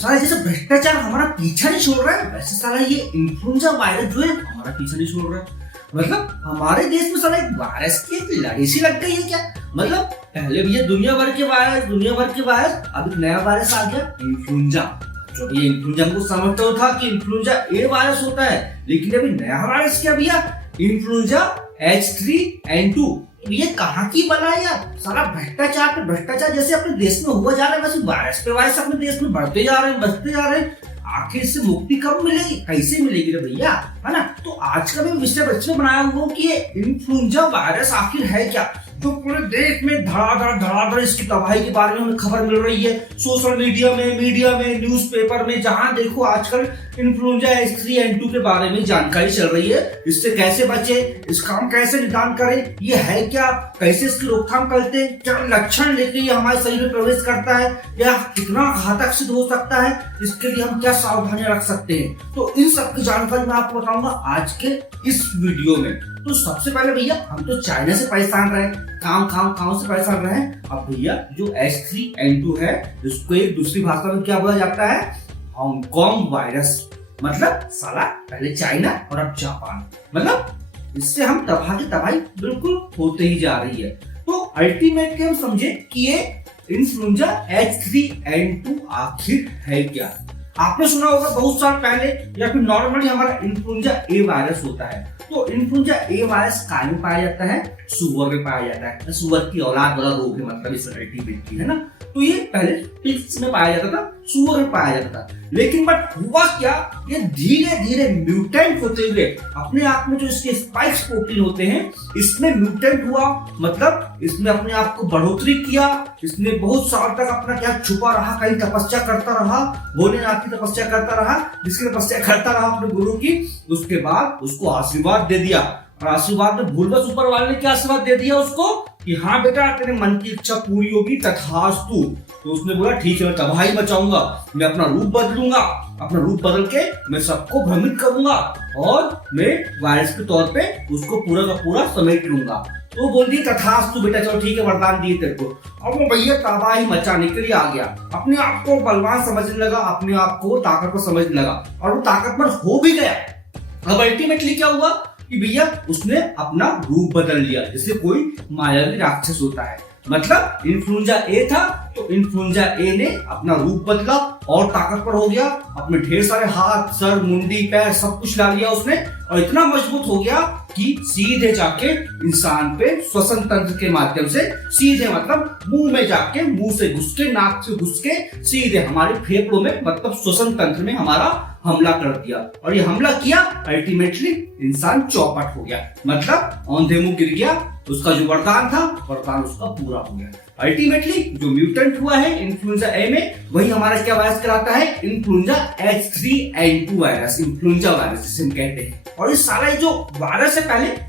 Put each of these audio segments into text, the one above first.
साला जैसे भ्रष्टाचार हमारा पीछा नहीं छोड़ रहा है, वैसे साला ये इन्फ्लुएंजा वायरस जो है हमारा पीछा नहीं छोड़ रहा है। मतलब हमारे देश में साला एक वायरस की एक लड़ी सी लग गई है क्या? मतलब पहले भी ये दुनिया भर के वायरस, अब एक नया वायरस आ गया इन्फ्लुएंजा। ये इन्फ्लुएंजा हमको समझ तो था कि इन्फ्लुएंजा ए वायरस होता है, लेकिन अभी नया वायरस क्या भैया, इन्फ्लुएंजा H3N2। तो ये कहाँ की बना है यार? सारा भ्रष्टाचार पे भ्रष्टाचार जैसे अपने देश में हुआ जा रहा है, वैसे वायरस पे वायरस अपने देश में बढ़ते जा रहे हैं, बचते जा रहे हैं। आखिर इससे मुक्ति कब मिलेगी, कैसे मिलेगी रे भैया, है ना? तो आज का मैं विषय बच्चे बनाया हुआ कि ये इन्फ्लुएंजा वायरस आखिर है क्या, जो पूरे देश में धड़ाधड़ इसकी तबाही के बारे में हमें खबर मिल रही है। सोशल मीडिया में न्यूज़पेपर में जहां देखो आजकल इन्फ्लुएंजा H3N2 के बारे में जानकारी चल रही है। इससे कैसे बचे, इसका हम कैसे निदान करें, ये है क्या, कैसे इसकी रोकथाम करते हैं, क्या लक्षण लेके ये हमारे शरीर में प्रवेश करता है, या कितना घातक सिद्ध हो सकता है, इसके लिए हम क्या सावधानियां रख सकते हैं। तो इन सब की जानकारी मैं आपको बताऊंगा आज के इस वीडियो में। तो सबसे पहले भैया हम तो चाइना से परेशान रहे, काम से परेशान रहे। अब भैया जो H3N2 है, इसको एक दूसरी भाषा में क्या बोला जाता है, हांगकांग वायरस। मतलब साला पहले चाइना और अब जापान, मतलब इससे हम तबाही बिल्कुल होते ही जा रही है। तो अल्टीमेटली हम समझे कि ये इन्फ्लुएंजा H3N2 आखिर है क्या। आपने सुना होगा बहुत साल पहले, या फिर नॉर्मली हमारा इन्फ्लुएंजा ए वायरस होता है। तो इन्फ्लुएंजा ए वायरस कहाँ में पाया जाता है, सुअर में पाया जाता है। सुअर की औलाद वाला रोग है, मतलब इस अल्टीमेटली, है ना। तो ये पहले पिग्स में पाया जाता था, सुअर में पाया जाता था। लेकिन बट हुआ क्या, ये धीरे धीरे म्यूटेंट होते हुए अपने आप में जो इसके स्पाइक प्रोटीन होते हैं, इसमें म्यूटेंट हुआ। मतलब इसने अपने आप को बढ़ोतरी किया, इसने बहुत साल तक अपना क्या छुपा रहा, कहीं तपस्या करता रहा, भोलेनाथ की तपस्या करता रहा, जिसकी तपस्या करता रहा अपने गुरु की। उसके बाद उसको आशीर्वाद दे दिया, और आशीर्वाद में भूलवश ऊपर वाले ने क्या आशीर्वाद दे दिया उसको कि हाँ बेटा तेरे मन की इच्छा पूरी होगी, तथास्तु। तो उसने बोला ठीक है, मैं तबाही मचाऊंगा, मैं अपना रूप बदलूंगा, अपना रूप बदल के मैं सबको भ्रमित करूंगा, और मैं वायरस के तौर पे उसको पूरा का पूरा समेट लूंगा। तो बोल दी तथास्तु बेटा, चलो ठीक है, वरदान दिए तेरे को। अब वो भैया तबाही मचाने के लिए आ गया, अपने आप को बलवान समझने लगा, अपने आप को ताकतवर समझने लगा, और वो ताकतवर हो भी गया। अब अल्टीमेटली क्या हुआ कि भैया उसने अपना रूप बदल लिया, जैसे कोई मायावी राक्षस होता है। मतलब इन्फ्लुएंजा ए था, तो इन्फ्लुएंजा ए ने अपना रूप बदला और ताकतवर हो गया, अपने ढेर सारे हाथ, सर, मुंडी, पैर सब कुछ ला लिया उसने, और इतना मजबूत हो गया कि सीधे जाके इंसान पे श्वसन तंत्र के माध्यम से, सीधे मतलब मुंह में जाके, मुंह से घुस के, नाक से घुस के सीधे हमारे फेफड़ों में, मतलब श्वसन तंत्र में हमारा हमला कर दिया। और ये हमला किया, अल्टीमेटली इंसान चौपट हो गया, मतलब औंधे मुंह गिर गया। उसका जो वरदान था, वरदान उसका पूरा हो गया। अल्टीमेटली जो म्यूटेंट हुआ है इन्फ्लुएंजा ए में, वही हमारा क्या वायरस कराता है, influenza H3N2 virus, influenza virus जिसे हम कहते हैं। और इस सारा जो वायरस है पहले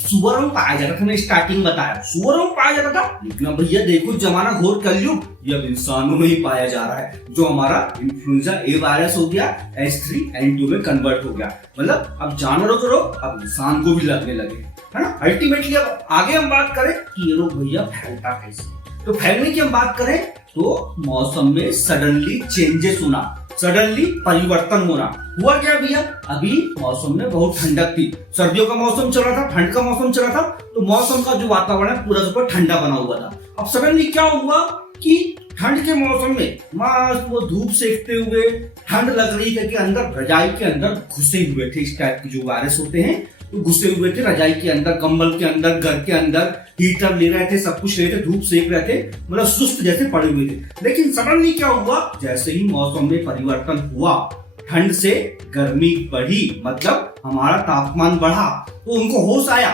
सुअरों में पाया जाता था, मैंने स्टार्टिंग बताया सुअरों में पाया जाता था, लेकिन अब भैया देखो जमाना घोर कलयुग, ये अब इंसानों में ही पाया जा रहा है। जो हमारा इन्फ्लुएंजा ए वायरस हो गया, H3N2 में कन्वर्ट हो गया। मतलब अब जानवरों को रोग अब इंसान को भी लगने लगे, है ना। अल्टीमेटली अब आगे हम बात करें कि ये रोग भैया फैलता कैसे। तो फैलने की हम बात करें तो मौसम में सडनली चेंजेस होना, सडनली परिवर्तन होना। हुआ क्या भैया, अभी मौसम में बहुत ठंडक थी, सर्दियों का मौसम चल रहा था, ठंड का मौसम चल रहा था, तो मौसम का जो वातावरण पूरा का ठंडा बना हुआ था। अब सडनली क्या हुआ कि ठंड के मौसम में मस्त वो धूप सेकते हुए ठंड लग रही थी कि अंदर रजाई के अंदर घुसे हुए थे, इस टाइप के जो वायरस होते हैं तो घुसे हुए थे रजाई के अंदर, कंबल के अंदर, घर के अंदर, हीटर ले रहे थे, सब कुछ ले रहे थे, धूप सेक रहे थे, मतलब सुस्त जैसे पड़े हुए थे। लेकिन सडनली क्या हुआ, जैसे ही मौसम में परिवर्तन हुआ, ठंड से गर्मी बढ़ी, मतलब हमारा तापमान बढ़ा, तो उनको होश आया,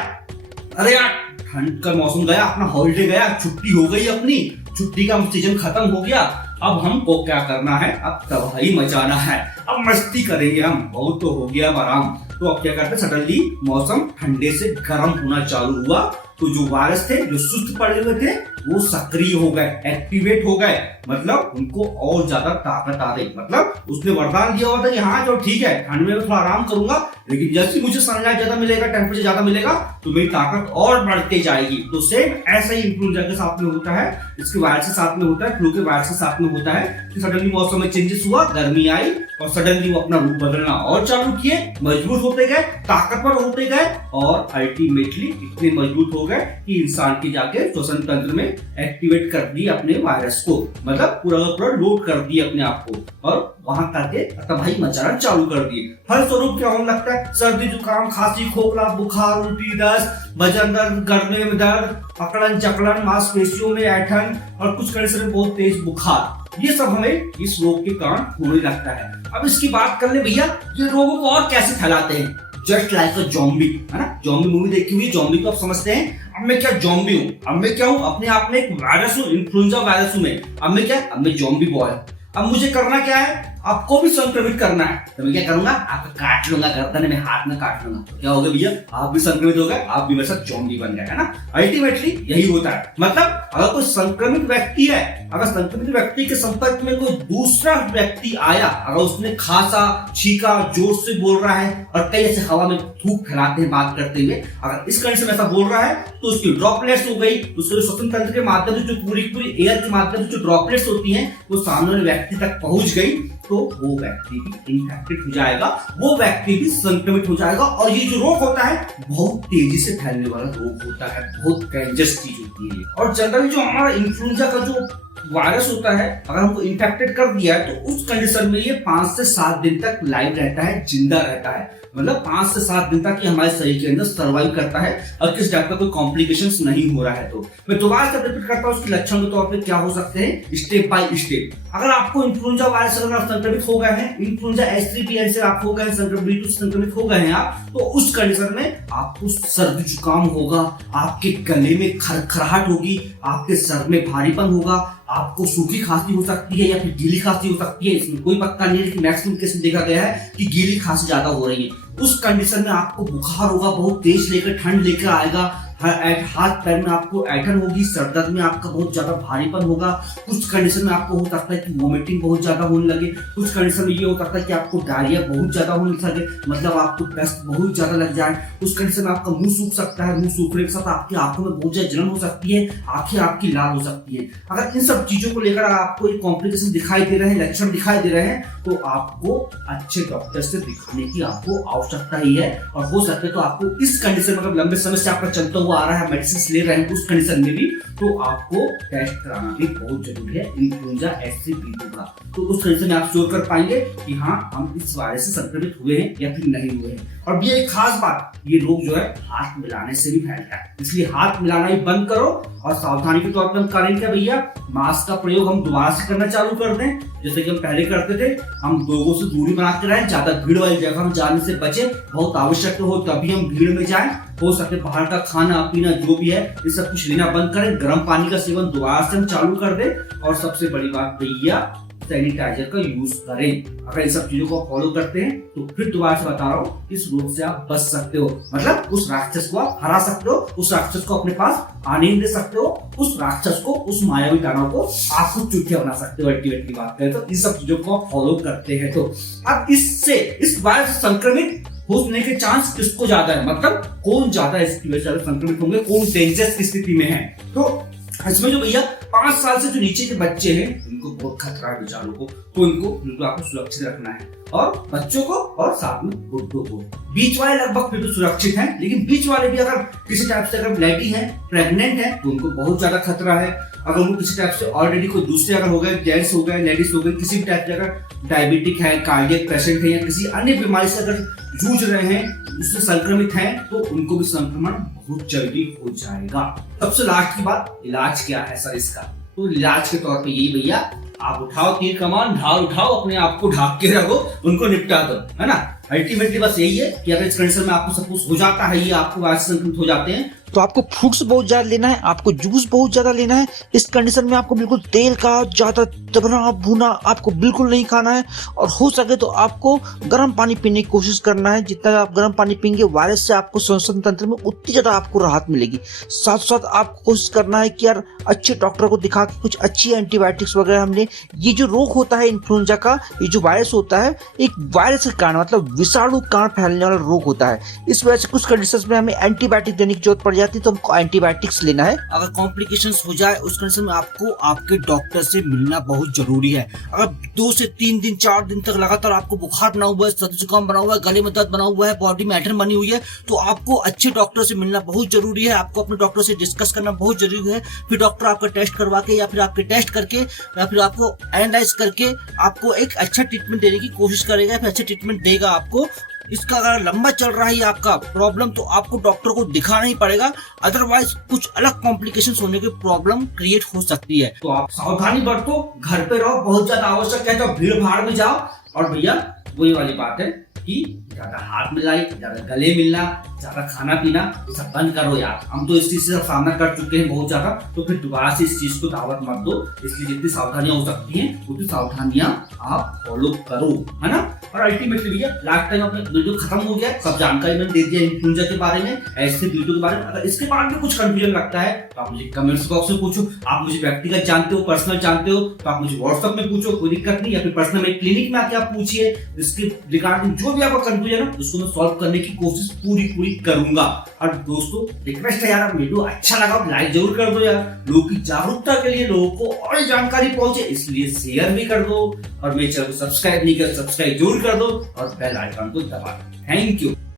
अरे यार ठंड का मौसम गया, अपना हॉलिडे गया, छुट्टी हो गई, अपनी छुट्टी का सीजन खत्म हो गया, अब हमको क्या करना है, अब तबाही मचाना है। अब मस्ती करेंगे हम, बहुत तो हो गया अब आराम। तो अब क्या करते, सडनली मौसम ठंडे से गर्म होना चालू हुआ, तो जो वायरस थे, जो सुस्त पड़े हुए थे, वो सक्रिय हो गए, एक्टिवेट हो गए, मतलब उनको और ज्यादा ताकत आ गई। मतलब उसने वरदान दिया हुआ था कि हाँ जो ठीक है, ठंड में मैं थोड़ा आराम करूंगा, लेकिन जैसे मुझे सनलाइट ज्यादा मिलेगा, टेम्परेचर ज्यादा मिलेगा, तो मेरी ताकत और बढ़ते जाएगी। तो सेम ऐसा ही इन्फ्लुएंजा के साथ में होता है, इसके वायरस के साथ में होता है, फ्लू के वायरस के साथ में होता है कि सडनली मौसम में चेंजेस हुआ, गर्मी आई और सडनली वो अपना रूप बदलना और चालू किए, मजबूत होते गए, ताकतवर होते गए और अल्टीमेटली इतने मजबूत हो गए कि इंसान के जाके श्वसन तंत्र में एक्टिवेट कर दी अपने वायरस को, मतलब पूरा लोड कर दिए अपने आप को और वहां करके तबाही मचाना चालू कर दिए। फल स्वरूप क्या होने लगता है, सर्दी जुकाम खांसी खोखला बुखार उल्टी दस्त वजन दर्द गरने में दर्द अकड़न जकड़न मांसपेशियों में ऐठन और कुछ कंडीशन में बहुत तेज बुखार, ये सब हमें इस रोग के कारण होने लगता है। अब इसकी बात कर ले भैया, ये रोगों को और कैसे फैलाते हैं, जस्ट लाइक अ ज़ॉम्बी, है ना, ज़ॉम्बी मूवी देखी हुई, ज़ॉम्बी को आप समझते हैं। अब मैं क्या ज़ॉम्बी हूँ, अब मैं क्या हूँ, अपने आप में एक वायरस हूँ, इन्फ्लुएंजा वायरस हूँ मैं, अब मैं क्या, अब मैं ज़ॉम्बी बॉय। अब मुझे करना क्या है, आपको भी संक्रमित करना है, तो मैं क्या करूंगा, आपको काट लूंगा, गर्दन में हाथ में काट लूंगा, तो क्या होगा भैया, आप भी संक्रमित हो गए, आप भी मेरे साथ ज़ॉम्बी बन गए, है ना। अल्टीमेटली यही होता है। मतलब अगर कोई संक्रमित व्यक्ति है, अगर संक्रमित व्यक्ति के संपर्क में कोई दूसरा व्यक्ति आया, अगर उसने खांसा छींका, जोर से बोल रहा है और कई ऐसे हवा में थूक फैलाते हैं बात करते हुए, अगर इस कंडीशन में ऐसा बोल रहा है तो उसकी ड्रॉपलेट्स हो गई, उसके श्वसन तंत्र के माध्यम से जो पूरी एयर के माध्यम से जो ड्रॉपलेट्स होती हैं वो सामने वाले व्यक्ति तक पहुंच गई, तो वो व्यक्ति भी इन्फेक्टेड हो जाएगा, वो व्यक्ति भी संक्रमित हो जाएगा। और ये जो रोग होता है बहुत तेजी से फैलने वाला रोग होता है, बहुत डेंजरस चीज होती है। और जनरली जो हमारा इन्फ्लुएंजा का जो वायरस होता है, अगर हमको इन्फेक्टेड कर दिया है तो उस कंडीशन में ये 5 से 7 दिन तक लाइव रहता है, जिंदा रहता है, मतलब 5 से 7 दिन तक ये हमारे शरीर के अंदर सर्वाइव करता है और किस टाइप का कोई कॉम्प्लिकेशंस नहीं हो रहा है। तो मैं दोबारा से रिपीट करता हूँ, उसके लक्षण के तौर पे क्या हो सकते हैं, स्टेप बाय स्टेप। अगर आपको इन्फ्लुएंजा वायरस से अगर संक्रमित हो गए हैं, इन्फ्लुएंजा H3N1 से आप हो गए संक्रमित, संक्रमित हो गए हैं आप, तो उस कंडीशन में आपको सर्दी जुकाम होगा, आपके गले में खरखराहट होगी, आपके सर में भारीपन होगा, आपको सूखी खांसी हो सकती है या फिर गीली खांसी हो सकती है। इसमें कोई पक्का नहीं है, लेकिन मैक्सिमम केस में देखा गया है कि गीली खांसी ज्यादा हो रही है। उस कंडीशन में आपको बुखार होगा, बहुत तेज लेकर ठंड लेकर आएगा, हाथ पैर में आपको ऐठन होगी, सर दर्द में आपका बहुत ज्यादा भारीपन होगा, कुछ कंडीशन में आपको हो सकता है कि वोमिटिंग बहुत ज्यादा होने लगे, कुछ कंडीशन में ये हो सकता है कि आपको डायरिया बहुत ज्यादा होने लगे, मतलब आपको दस्त बहुत ज्यादा लग जाए, उस कंडीशन में आपका मुंह सूख सकता है, मुंह सूखने के साथ आपकी आंखों में बहुत ज्यादा जलन हो सकती है, आंखें आपकी लाल हो सकती है। अगर इन सब चीजों को लेकर आपको एक कॉम्प्लिकेशन दिखाई दे रहे हैं, लक्षण दिखाई दे रहे हैं, तो आपको अच्छे डॉक्टर से दिखाने की आपको आवश्यकता ही है। और हो सकता है तो आपको इस कंडीशन में लंबे समय से आपका चलता हुआ आ रहा है, मेडिसिन ले रहे हैं उस कंडीशन में भी, तो आपको टेस्ट कराना भी बहुत जरूरी है इन्फ्लुएंजा H3N2 का। तो उस कंडीशन में आप श्योर कर पाएंगे कि हाँ हम इस वायरस से संक्रमित हुए हैं या फिर नहीं हुए हैं। और ये एक खास बात, ये रोग जो है हाथ मिलाने से भी फैलता है, इसलिए हाथ मिलाना ही बंद करो। और सावधानी के तौर पर हम करें क्या भैया, मास्क का प्रयोग हम दोबारा से करना चालू कर दें, जैसे कि हम पहले करते थे। हम लोगों से दूरी बना के रहें, ज्यादा भीड़ वाली जगह में जाने से बचें, बहुत आवश्यक हो तभी हम भीड़ में जाएं। हो सके बाहर का खाना पीना जो भी है ये सब कुछ लेना बंद करें, गर्म पानी का सेवन दोबारा से हम चालू कर दें। और सबसे बड़ी बात भैया, सैनिटाइजर का यूज करें। अगर इन सब चीजों को फॉलो करते हैं तो फिर दोबारा से बता रहा हूँ, इस रोग से आप बच सकते हो, मतलब उस राक्षस को आप हरा सकते हो, उस राक्षस को अपने पास आने नहीं दे सकते हो, उस राक्षस को, उस मायावी दानव को आप खुद चुटिया बना सकते हो। अल्टीमेट की बात करें तो इन सब चीजों को आप फॉलो करते हैं। तो अब इससे, इस वायरस से संक्रमित होने के चांस किसको ज्यादा है, मतलब कौन ज्यादा इसकी वजह से संक्रमित होंगे, कौन डेंजरस स्थिति में है। तो इसमें जो भैया 5 साल से जो नीचे के बच्चे हैं उनको बहुत खतरा है बेचारों को, तो इनको आपको सुरक्षित रखना है, और बच्चों को और साथ में बुढ़ों को। बीच वाले लगभग फिर तो सुरक्षित हैं, लेकिन बीच वाले भी अगर किसी टाइप से अगर लेडी है, प्रेग्नेंट है, तो उनको बहुत ज्यादा खतरा है। अगर उनको किसी टाइप से ऑलरेडी कोई दूसरे अगर हो गए, जेंट्स हो गए, लेडीज हो गए, किसी भी टाइप से अगर डायबिटिक है, कार्डियक पेशेंट है या किसी अन्य बीमारी से अगर जूझ रहे हैं, उससे संक्रमित हैं, तो उनको भी संक्रमण बहुत जल्दी हो जाएगा। सबसे लास्ट की बात, इलाज क्या है सर इसका, तो इलाज के तौर पे यही भैया, आप उठाओ तीर कमान, ढाल उठाओ, अपने आप को ढाक के रखो, उनको निपटा दो, है ना। अल्टीमेटली बस यही है कि अगर इस कंडीशन में आपको सपोज हो जाता है, ये आपको वायरस संक्रमित हो जाते हैं, तो आपको फ्रूट्स बहुत ज्यादा लेना है, आपको जूस बहुत ज्यादा लेना है। इस कंडीशन में आपको बिल्कुल तेल का ज्यादा दबना भुना आपको बिल्कुल नहीं खाना है, और हो सके तो आपको गर्म पानी पीने की कोशिश करना है। जितना आप गर्म पानी पीएंगे वायरस से आपको श्वसन तंत्र में उतनी ज्यादा आपको राहत मिलेगी। साथ साथ आपको कोशिश करना है कि यार अच्छे डॉक्टर को दिखा के कुछ अच्छी एंटीबायोटिक्स वगैरह हमने, ये जो रोग होता है इन्फ्लुएंजा का, ये जो वायरस होता है एक वायरस के कारण मतलब विषाणु के कारण फैलने वाला रोग होता है। इस वजह से कुछ कंडीशंस में हमें एंटीबायोटिक देने की जरूरत पड़ जाती है, तो हमको एंटीबायोटिक्स लेना है। अगर कॉम्प्लिकेशंस हो जाए उस कंडीशन में आपको आपके डॉक्टर से मिलना बहुत जरूरी है। अगर 2 से 3 दिन 4 दिन तक लगातार आपको बुखार बना हुआ है, सर्दी जुकाम बना हुआ है, गले में दर्द बना हुआ है, बॉडी में ऐंठन बनी हुई है, तो आपको अच्छे डॉक्टर से मिलना बहुत जरूरी है। आपको अपने डॉक्टर से डिस्कस करना बहुत जरूरी है। फिर डॉक्टर आपका टेस्ट करवा के या फिर आपके टेस्ट करके या फिर आपको एनालाइज करके आपको एक अच्छा ट्रीटमेंट देने की कोशिश करेगा, फिर अच्छा ट्रीटमेंट देगा आपको। इसका अगर लंबा चल रहा है आपका प्रॉब्लम तो आपको डॉक्टर को दिखाना ही पड़ेगा, अदरवाइज कुछ अलग कॉम्प्लिकेशंस होने की प्रॉब्लम क्रिएट हो सकती है। तो आप सावधानी बरतो, घर पे रहो, बहुत ज्यादा आवश्यक है तो भीड़ भाड़ में जाओ। और भैया वही वाली बात है कि ज्यादा हाथ मिलाई, ज्यादा गले मिलना, ज्यादा खाना पीना, ये सब बंद करो यार। हम तो इस चीज से सामना कर चुके हैं बहुत ज्यादा, तो फिर दोबारा से इस चीज को दावत मत दो। इसलिए जितनी सावधानियां हो सकती हैं उतनी सावधानियां आप फॉलो करो, है ना। और अल्टीमेटली भैया लास्ट टाइम अपना वीडियो खत्म हो गया, सब जानकारी मैंने दे दिया इन्फ्लुएंजा के बारे में, ऐसे वीडियो के बारे में। अगर इसके बाद में कुछ कंफ्यूजन लगता है तो आप मुझे कमेंट्स बॉक्स में पूछो। आप मुझे व्यक्तिगत जानते हो, पर्सनल जानते हो तो आप मुझे व्हाट्सएप में पूछो, कोई दिक्कत नहीं। या फिर पर्सनल में क्लिनिक में आके आप पूछिए। इसके रिगार्डिंग जो भी आपका कंफ्यूजन है उसको मैं सॉल्व करने की कोशिश पूरी करूंगा। और दोस्तों रिक्वेस्ट है यार, वीडियो अच्छा लगा तो लाइक जरूर कर दो यार। लोगों की जागरूकता के लिए, लोगों को और जानकारी पहुंचे इसलिए शेयर भी कर दो। और मेरे चैनल को सब्सक्राइब नहीं कर, सब्सक्राइब जरूर कर दो और बेल आइकन को दबा दो। Thank you.